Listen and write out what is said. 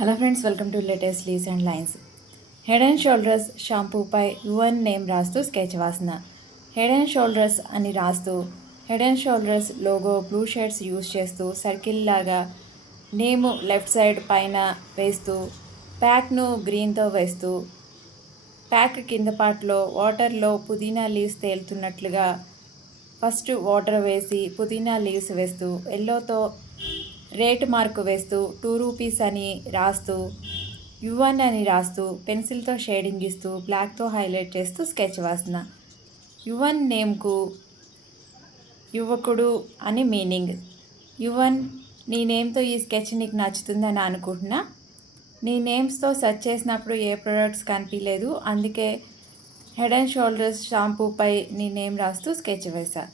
Hello friends, welcome to latest leaves and lines. Head and shoulders షాంపూపై యువన్ name రాస్తూ sketch వాసన. Head and shoulders అని రాస్తూ head and shoulders logo blue shades use చేస్తూ circle లాగా నేమ్ లెఫ్ట్ సైడ్ పైన వేస్తూ ప్యాక్ను గ్రీన్తో వేస్తూ ప్యాక్ కింద పార్ట్లో వాటర్లో పుదీనా లీవ్స్ తేలుతున్నట్లుగా ఫస్ట్ వాటర్ వేసి పుదీనా లీవ్స్ వేస్తూ ఎల్లోతో రేట్ మార్క్ వేస్తూ 2 రూపీస్ అని రాస్తూ యువన్ అని రాస్తూ పెన్సిల్తో షేడింగ్ ఇస్తూ బ్లాక్తో హైలైట్ చేస్తూ స్కెచ్ వాసన. యువన్ నేమ్కు యువకుడు అని మీనింగ్. యువన్, నీ నేమ్తో ఈ స్కెచ్ నీకు నచ్చుతుందని అనుకుంటున్నా. నీ నేమ్స్తో సెర్చ్ చేసినప్పుడు ఏ ప్రొడక్ట్స్ కనిపించలేదు, అందుకే హెడ్ అండ్ షోల్డర్స్ షాంపూపై నీ నేమ్ రాస్తూ స్కెచ్ వేశా.